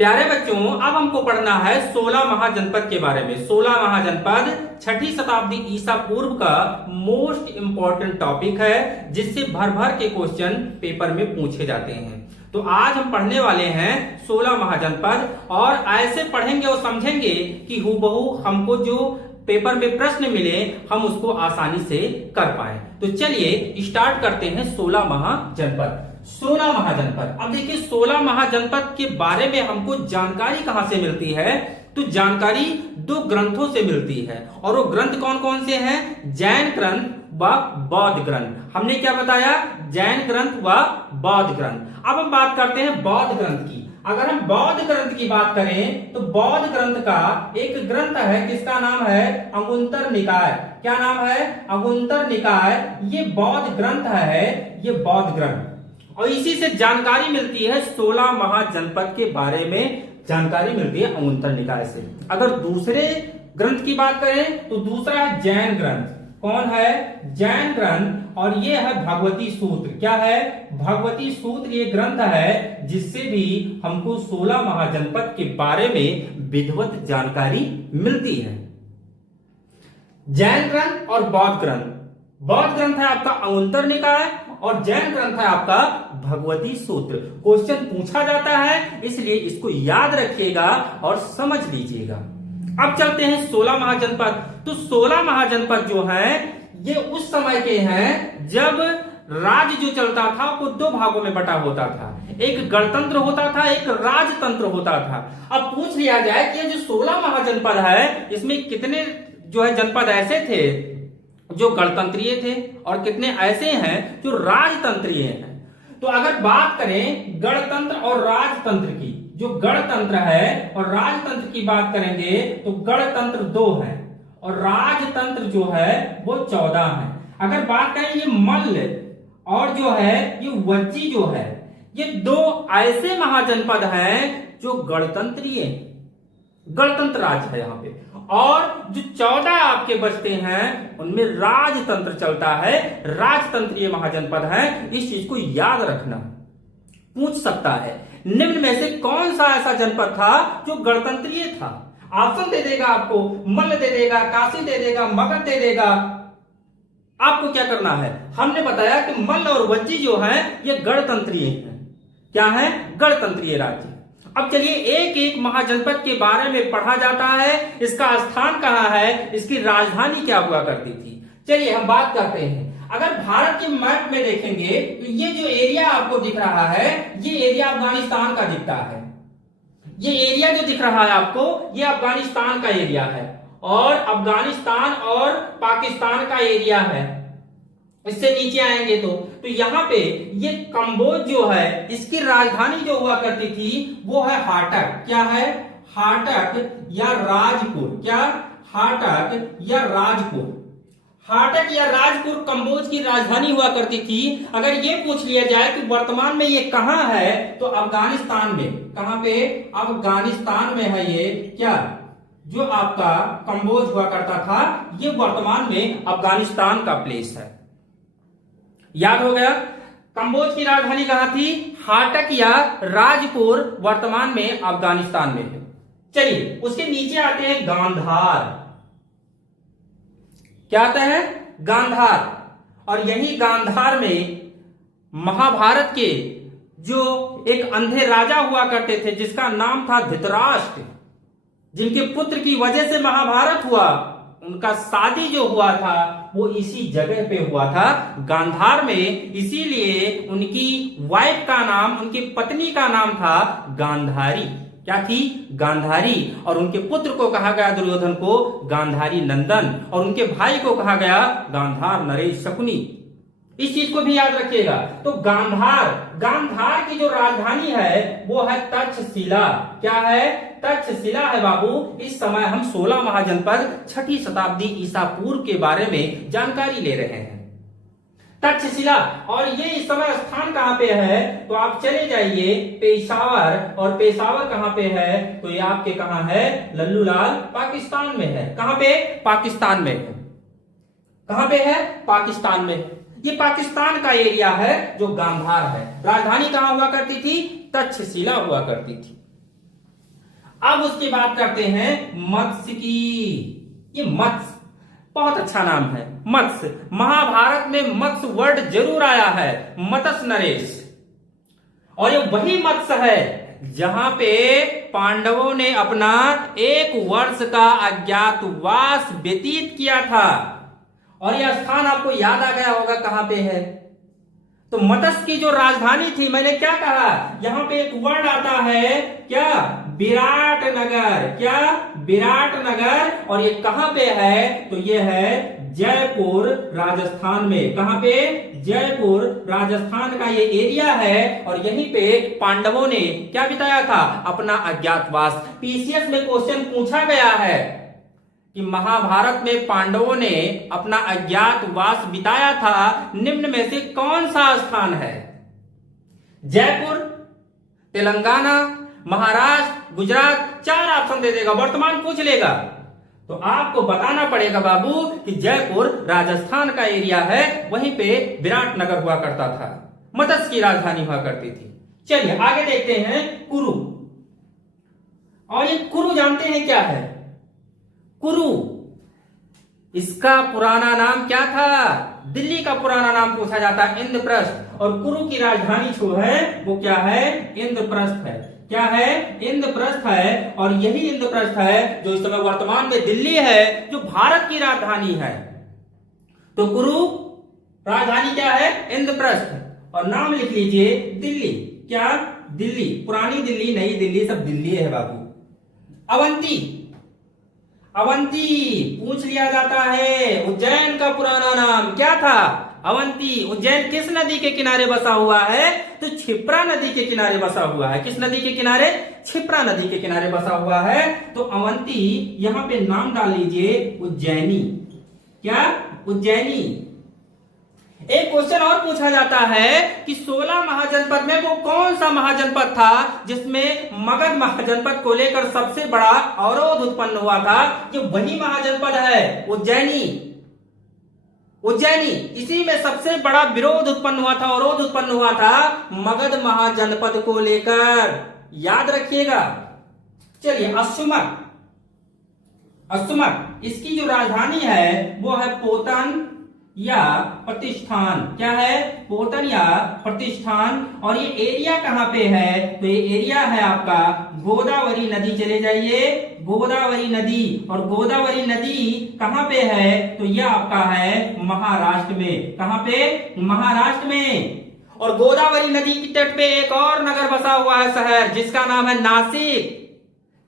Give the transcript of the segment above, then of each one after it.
प्यारे बच्चों, अब हमको पढ़ना है 16 महाजनपद के बारे में। 16 महाजनपद 6ठी शताब्दी ईसा पूर्व का मोस्ट इंपॉर्टेंट टॉपिक है, जिससे भर भर के क्वेश्चन पेपर में पूछे जाते हैं। तो आज हम पढ़ने वाले हैं 16 महाजनपद, और ऐसे पढ़ेंगे और समझेंगे कि हूबहू हमको जो पेपर में प्रश्न मिले हम उसको आसानी से कर पाए। तो चलिए स्टार्ट करते हैं 16 महाजनपद। 16 महाजनपद, अब देखिए 16 महाजनपद के बारे में हमको जानकारी कहां से मिलती है? तो जानकारी दो ग्रंथों से मिलती है, और वो ग्रंथ कौन कौन से हैं? जैन ग्रंथ व बौद्ध ग्रंथ। हमने क्या बताया? जैन ग्रंथ व बौद्ध ग्रंथ। अब हम बात करते हैं बौद्ध ग्रंथ की। अगर हम बौद्ध ग्रंथ की बात करें तो बौद्ध ग्रंथ का एक ग्रंथ है जिसका नाम है अंगुत्तर निकाय। क्या नाम है? अंगुत्तर निकाय। ये बौद्ध ग्रंथ है, ये बौद्ध ग्रंथ, और इसी से जानकारी मिलती है 16 महाजनपद के बारे में जानकारी मिलती है अंगुत्तर निकाय से। अगर दूसरे ग्रंथ की बात करें तो दूसरा है जैन ग्रंथ। कौन है? जैन ग्रंथ, और ये है भगवती सूत्र। क्या है? भगवती सूत्र ये ग्रंथ है जिससे भी हमको 16 महाजनपद के बारे में विधिवत जानकारी मिलती है। जैन ग्रंथ और बौद्ध ग्रंथ। बौद्ध ग्रंथ है आपका अंगुत्तर निकाय और जैन ग्रंथ है आपका भगवती सूत्र। क्वेश्चन पूछा जाता है, इसलिए इसको याद रखिएगा और समझ लीजिएगा। अब चलते हैं 16 महाजनपद। तो 16 महाजनपद जो है ये उस समय के हैं जब राज्य जो चलता था वो दो भागों में बटा होता था। एक गणतंत्र होता था, एक राजतंत्र होता था। अब पूछ लिया जाए कि ये जो 16 महाजनपद है इसमें कितने जो है जनपद ऐसे थे जो गणतंत्रीय थे और कितने ऐसे हैं जो राजतंत्रीय हैं। तो अगर बात करें गणतंत्र और राजतंत्र की, जो गणतंत्र है और राजतंत्र की बात करेंगे तो गणतंत्र 2 है और राजतंत्र जो है वो 14 है। अगर बात करें ये मल्ल और जो है ये वज्जी जो है, ये 2 ऐसे महाजनपद हैं जो गणतंत्रीय, गणतंत्र राज्य है यहाँ पे, और जो 14 आपके बचते हैं उनमें राजतंत्र चलता है, राजतंत्रीय महाजनपद है। इस चीज को याद रखना, पूछ सकता है निम्न में से कौन सा ऐसा जनपद था जो गणतंत्रीय था? ऑप्शन दे देगा आपको, मल्ल दे देगा, काशी दे देगा, मगध दे देगा। आपको क्या करना है? हमने बताया कि मल्ल और वज्जी जो है ये गणतंत्रीय हैं। क्या है? गणतंत्रीय राज्य। अब चलिए एक एक महाजनपद के बारे में पढ़ा जाता है, इसका स्थान कहाँ है, इसकी राजधानी क्या हुआ करती थी। चलिए हम बात करते हैं। अगर भारत के मैप में देखेंगे तो ये जो एरिया आपको दिख रहा है ये एरिया अफगानिस्तान का दिखता है। ये एरिया जो दिख रहा है आपको ये अफगानिस्तान का एरिया है, और अफगानिस्तान और पाकिस्तान का एरिया है। इससे नीचे आएंगे तो यहाँ पे ये कंबोज जो है इसकी राजधानी जो हुआ करती थी वो है हाटक। क्या है? हाटक या राजपुर। क्या? हाटक या राजपुर। हाटक या राजपुर कंबोज की राजधानी हुआ करती थी। अगर ये पूछ लिया जाए कि वर्तमान में ये कहां है तो अफगानिस्तान में। कहां पे? अफगानिस्तान में है ये। क्या? जो आपका कंबोज हुआ करता था ये वर्तमान में अफगानिस्तान का प्लेस है। याद हो गया? कंबोज की राजधानी कहां थी? हाटक या राजपुर, वर्तमान में अफगानिस्तान में है। चलिए उसके नीचे आते हैं गांधार। क्या आता है? गांधार। और यही गांधार में महाभारत के जो एक अंधे राजा हुआ करते थे जिसका नाम था धृतराष्ट्र, जिनके पुत्र की वजह से महाभारत हुआ, उनका शादी जो हुआ था वो इसी जगह पे हुआ था, गांधार में। इसीलिए उनकी वाइफ का नाम, उनकी पत्नी का नाम था गांधारी। क्या थी? गांधारी। और उनके पुत्र को कहा गया दुर्योधन को गांधारी नंदन, और उनके भाई को कहा गया गांधार नरेश शकुनी। इस चीज को भी याद रखिएगा। तो गांधार, गांधार की जो राजधानी है वो है तक्षशिला। क्या है? तक्षशिला है बाबू। इस समय हम 16 महाजनपद 6ठी शताब्दी ईसा पूर्व के बारे में जानकारी ले रहे हैं। तक्षशिला, और ये इस समय स्थान कहां पे है तो आप चले जाइए पेशावर, और पेशावर कहां पे है तो ये आपके कहां है? लल्लूलाल, पाकिस्तान में है। कहां पे? पाकिस्तान में है। कहां पे है? पाकिस्तान में। ये पाकिस्तान का एरिया है जो गांधार है। राजधानी कहां हुआ करती थी? तक्षशिला हुआ करती थी। अब उसकी बात करते हैं मत्स्य की। ये मत्स्य बहुत अच्छा नाम है, मत्स्य। महाभारत में मत्स्य वर्ड जरूर आया है, मत्स्य नरेश। और ये वही मत्स्य है जहां पे पांडवों ने अपना 1 वर्ष का अज्ञातवास व्यतीत किया था। और यह स्थान आपको याद आ गया होगा कहां पे है। तो मत्स्य की जो राजधानी थी, मैंने क्या कहा, यहां पे एक वर्ड आता है क्या, विराटनगर। क्या, विराटनगर। और ये कहां पे है, तो ये है जयपुर राजस्थान में। कहां पे, जयपुर राजस्थान का ये एरिया है। और यहीं पे पांडवों ने क्या बिताया था, अपना अज्ञातवास। पीसीएस में क्वेश्चन पूछा गया है कि महाभारत में पांडवों ने अपना अज्ञातवास बिताया था, निम्न में से कौन सा स्थान है। जयपुर, तेलंगाना, महाराष्ट्र, गुजरात, 4 ऑप्शन दे देगा, वर्तमान पूछ लेगा। तो आपको बताना पड़ेगा बाबू कि जयपुर राजस्थान का एरिया है, वहीं पे विराटनगर हुआ करता था, मत्स्य की राजधानी हुआ करती थी। चलिए आगे देखते हैं कुरु। और ये कुरु जानते हैं क्या है, कुरु, इसका पुराना नाम क्या था, दिल्ली का पुराना नाम पूछा जाता है इंद्रप्रस्थ। और कुरु की राजधानी जो है वो क्या है, इंद्रप्रस्थ है। क्या है, इंद्रप्रस्थ है। और यही इंद्रप्रस्थ है जो इस समय वर्तमान में दिल्ली है, जो भारत की राजधानी है। तो कुरु राजधानी क्या है, इंद्रप्रस्थ। और नाम लिख लीजिए दिल्ली। क्या, दिल्ली, पुरानी दिल्ली, नई दिल्ली, सब दिल्ली है बाबू। अवंती, अवंती पूछ लिया जाता है, उज्जैन का पुराना नाम क्या था, अवंती। उज्जैन किस नदी के किनारे बसा हुआ है, तो क्षिप्रा नदी के किनारे बसा हुआ है। किस नदी के किनारे, क्षिप्रा नदी के किनारे बसा हुआ है। तो अवंती, यहां पे नाम डाल लीजिए उज्जैनी। क्या, उज्जैनी। एक क्वेश्चन और पूछा जाता है कि 16 महाजनपद में वो कौन सा महाजनपद था जिसमें मगध महाजनपद को लेकर सबसे बड़ा अवरोध उत्पन्न हुआ था। ये वही महाजनपद है उज्जैनी। उज्जैनी, इसी में सबसे बड़ा विरोध उत्पन्न हुआ था, अवरोध उत्पन्न हुआ था मगध महाजनपद को लेकर, याद रखिएगा। चलिए अश्वमत, अश्वमत, इसकी जो राजधानी है वो है पोतन या प्रतिष्ठान। क्या है, पोतन या प्रतिष्ठान। और ये एरिया कहां पे है, तो ये एरिया है आपका गोदावरी नदी। चले जाइए, गोदावरी नदी। और गोदावरी नदी कहां पे है, तो ये आपका है महाराष्ट्र में। कहां पे, महाराष्ट्र में। और गोदावरी नदी की तट पे एक और नगर बसा हुआ है, शहर, जिसका नाम है नासिक,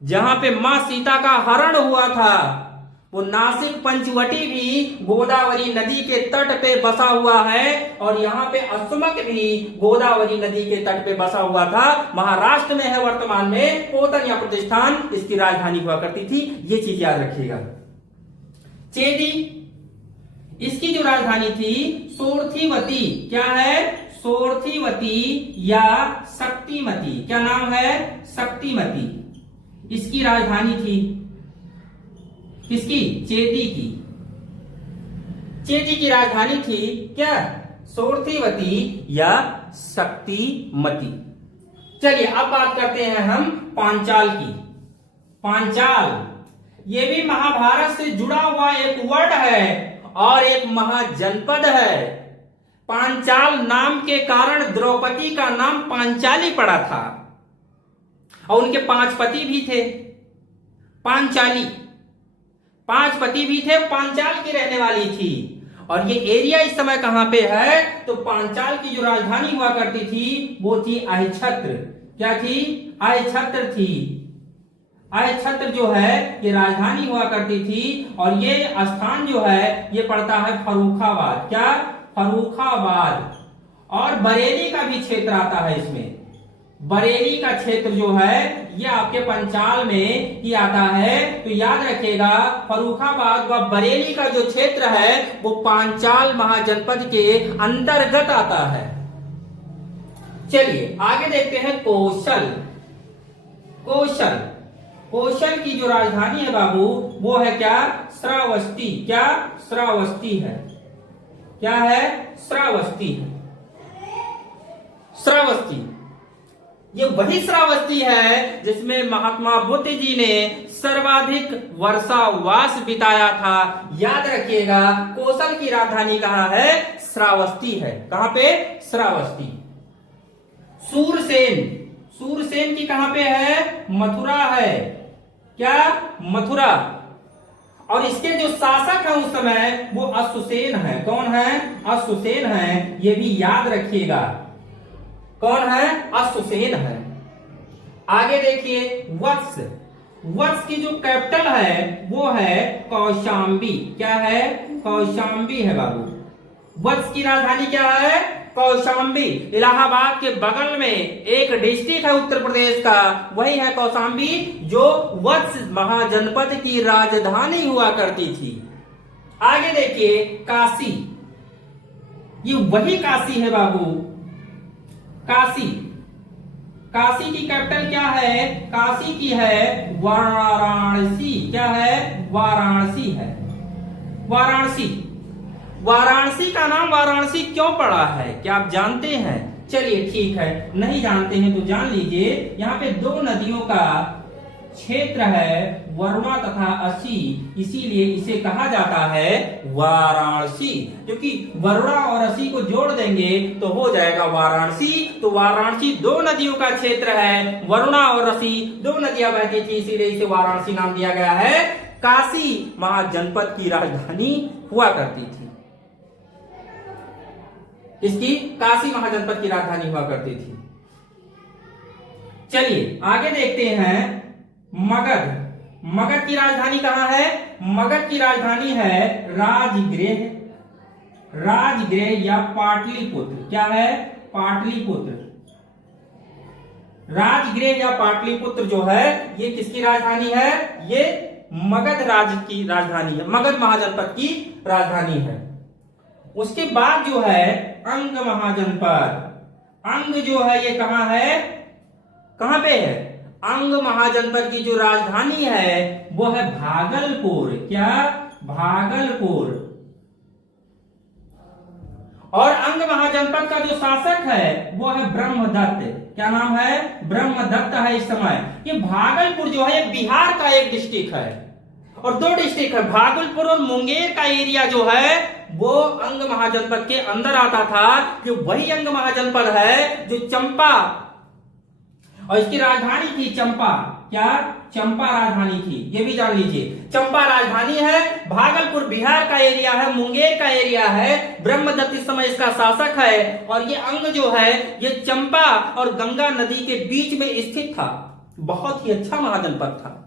जहां पे मां सीता का हरण हुआ था। वो नासिक पंचवटी भी गोदावरी नदी के तट पे बसा हुआ है। और यहाँ पे अश्वमत भी गोदावरी नदी के तट पे बसा हुआ था, महाराष्ट्र में है वर्तमान में। पोतन या प्रतिष्ठान इसकी राजधानी हुआ करती थी, ये चीज याद रखिएगा। चेदी, इसकी जो राजधानी थी सोरथीवती। क्या है, सोरथीवती या शक्तिमती। क्या नाम है, शक्तिमती। इसकी राजधानी थी किसकी, चेदी की। चेदी की राजधानी थी क्या, सोरथीवती या शक्तिमती। चलिए अब बात करते हैं हम पांचाल की। पांचाल, ये भी महाभारत से जुड़ा हुआ एक वर्ड है और एक महाजनपद है। पांचाल नाम के कारण द्रौपदी का नाम पांचाली पड़ा था। और उनके 5 पति भी थे, पांचाली, 5 पति भी थे, पांचाल की रहने वाली थी। और ये एरिया इस समय कहां पे है, तो पांचाल की जो राजधानी हुआ करती थी वो थी अहिछत्र। क्या थी, अहिछत्र थी। अहिछत्र जो है ये राजधानी हुआ करती थी। और ये स्थान जो है ये पड़ता है फर्रुखाबाद। क्या, फर्रुखाबाद। और बरेली का भी क्षेत्र आता है इसमें। बरेली का क्षेत्र जो है ये आपके पंचाल में ही आता है। तो याद रखिएगा फर्रुखाबाद व बरेली का जो क्षेत्र है वो पांचाल महाजनपद के अंतर्गत आता है। चलिए आगे देखते हैं कौशल। कौशल, कौशल की जो राजधानी है बाबू वो है क्या, श्रावस्ती। क्या, श्रावस्ती है। क्या है, श्रावस्ती है। श्रावस्ती। ये वही श्रावस्ती है जिसमें महात्मा बुद्ध जी ने सर्वाधिक वर्षावास बिताया था। याद रखिएगा, कोसल की राजधानी कहाँ है? श्रावस्ती है। कहां पे? श्रावस्ती। सूरसेन, सूरसेन की कहां पे है? मथुरा है। क्या? मथुरा। और इसके जो शासक है उस समय वो अश्वसेन है। कौन है? अश्वसेन है। ये भी याद रखिएगा, कौन है? अश्वसेन है। आगे देखिए, वत्स, वत्स की जो कैपिटल है वो है कौशांबी। क्या है? कौशांबी है बाबू। वत्स की राजधानी क्या है? कौशांबी। इलाहाबाद के बगल में एक डिस्ट्रिक्ट है उत्तर प्रदेश का, वही है कौशांबी, जो वत्स महाजनपद की राजधानी हुआ करती थी। आगे देखिए, काशी, ये वही काशी है बाबू। काशी, काशी की कैपिटल क्या है? काशी की है वाराणसी। क्या है? वाराणसी है। वाराणसी, वाराणसी का नाम वाराणसी क्यों पड़ा है, क्या आप जानते हैं? चलिए ठीक है, नहीं जानते हैं तो जान लीजिए। यहाँ पे दो नदियों का क्षेत्र है, वरुणा तथा असी, इसीलिए इसे कहा जाता है वाराणसी। क्योंकि वरुणा और असी को जोड़ देंगे तो हो जाएगा वाराणसी। तो वाराणसी दो नदियों का क्षेत्र है, वरुणा और असी दो नदियां बहती थी, इसीलिए इसे वाराणसी नाम दिया गया है। काशी महाजनपद की राजधानी हुआ करती थी। इसकी काशी महाजनपद की राजधानी हुआ करती थी। चलिए आगे देखते हैं, मगध, मगध की राजधानी कहां है? मगध की राजधानी है राजगृह, राजगृह या पाटलिपुत्र। क्या है? पाटलिपुत्र। राजगृह या पाटलिपुत्र जो है ये किसकी राजधानी है? ये मगध राज्य की राजधानी है, मगध महाजनपद की राजधानी है। उसके बाद जो है अंग महाजनपद, अंग जो है ये कहां है? कहां पे है? अंग महाजनपद की जो राजधानी है वो है भागलपुर। क्या? भागलपुर। और अंग महाजनपद का जो शासक है वो है ब्रह्मदत्त। क्या नाम है? ब्रह्मदत्त है इस समय। ये भागलपुर जो है बिहार का एक डिस्ट्रिक्ट है, और दो डिस्ट्रिक्ट है, भागलपुर और मुंगेर का एरिया जो है वो अंग महाजनपद के अंदर आता था। जो वही अंग महाजनपद है जो चंपा, और इसकी राजधानी थी चंपा। क्या? चंपा राजधानी थी, ये भी जान लीजिए। चंपा राजधानी है, भागलपुर बिहार का एरिया है, मुंगेर का एरिया है, ब्रह्मदत्त इस समय इसका शासक है। और ये अंग जो है ये चंपा और गंगा नदी के बीच में स्थित था। बहुत ही अच्छा महाजनपद था।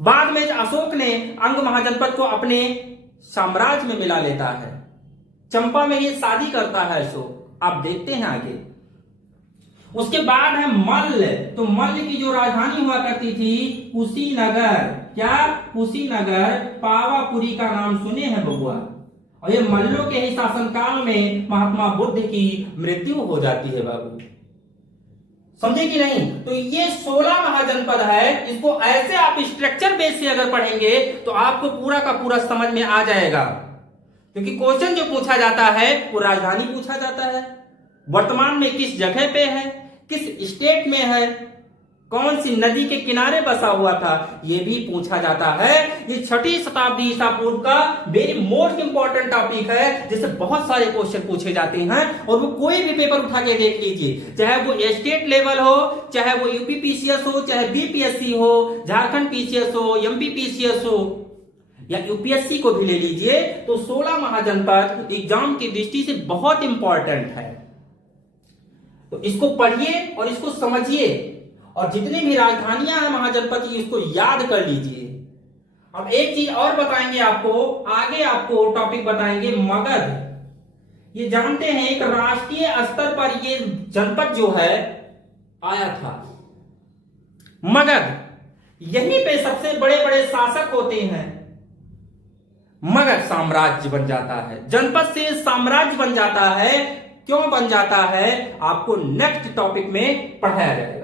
बाद में अशोक ने अंग महाजनपद को अपने साम्राज्य में मिला लेता है। चंपा में ये शादी करता है अशोक, आप देखते हैं आगे। उसके बाद है मल्ल, तो मल्ल की जो राजधानी हुआ करती थी कुशीनगर। क्या? कुशीनगर। पावापुरी का नाम सुने हैं बबुआ? और ये मल्लों के ही शासनकाल में महात्मा बुद्ध की मृत्यु हो जाती है बाबू। समझे कि नहीं? तो ये 16 महाजनपद है। इसको ऐसे आप स्ट्रक्चर बेस से अगर पढ़ेंगे तो आपको पूरा का पूरा समझ में आ जाएगा। क्योंकि क्वेश्चन जो पूछा जाता है वो राजधानी पूछा जाता है, वर्तमान में किस जगह पे है, किस स्टेट में है, कौन सी नदी के किनारे बसा हुआ था, यह भी पूछा जाता है। ये 6वीं शताब्दी ईसा पूर्व का वेरी मोस्ट इंपॉर्टेंट टॉपिक है, जिससे बहुत सारे क्वेश्चन पूछे जाते हैं। और वो कोई भी पेपर उठा के देख लीजिए, चाहे वो स्टेट लेवल हो, चाहे वो यूपी पीसीएस हो, चाहे बीपीएससी हो, झारखंड पीसीएस हो, एमपी पीसीएस हो, या यूपीएससी को भी ले लीजिए, तो 16 महाजनपद एग्जाम की दृष्टि से बहुत इंपॉर्टेंट है। तो इसको पढ़िए और इसको समझिए, और जितनी भी राजधानियां हैं महाजनपद की इसको याद कर लीजिए। अब एक चीज और बताएंगे आपको, आगे आपको टॉपिक बताएंगे मगध। ये जानते हैं एक राष्ट्रीय स्तर पर ये जनपद जो है आया था मगध। यहीं पे सबसे बड़े बड़े शासक होते हैं। मगध साम्राज्य बन जाता है, जनपद से साम्राज्य बन जाता है। क्यों बन जाता है आपको नेक्स्ट टॉपिक में पढ़ाया जाएगा।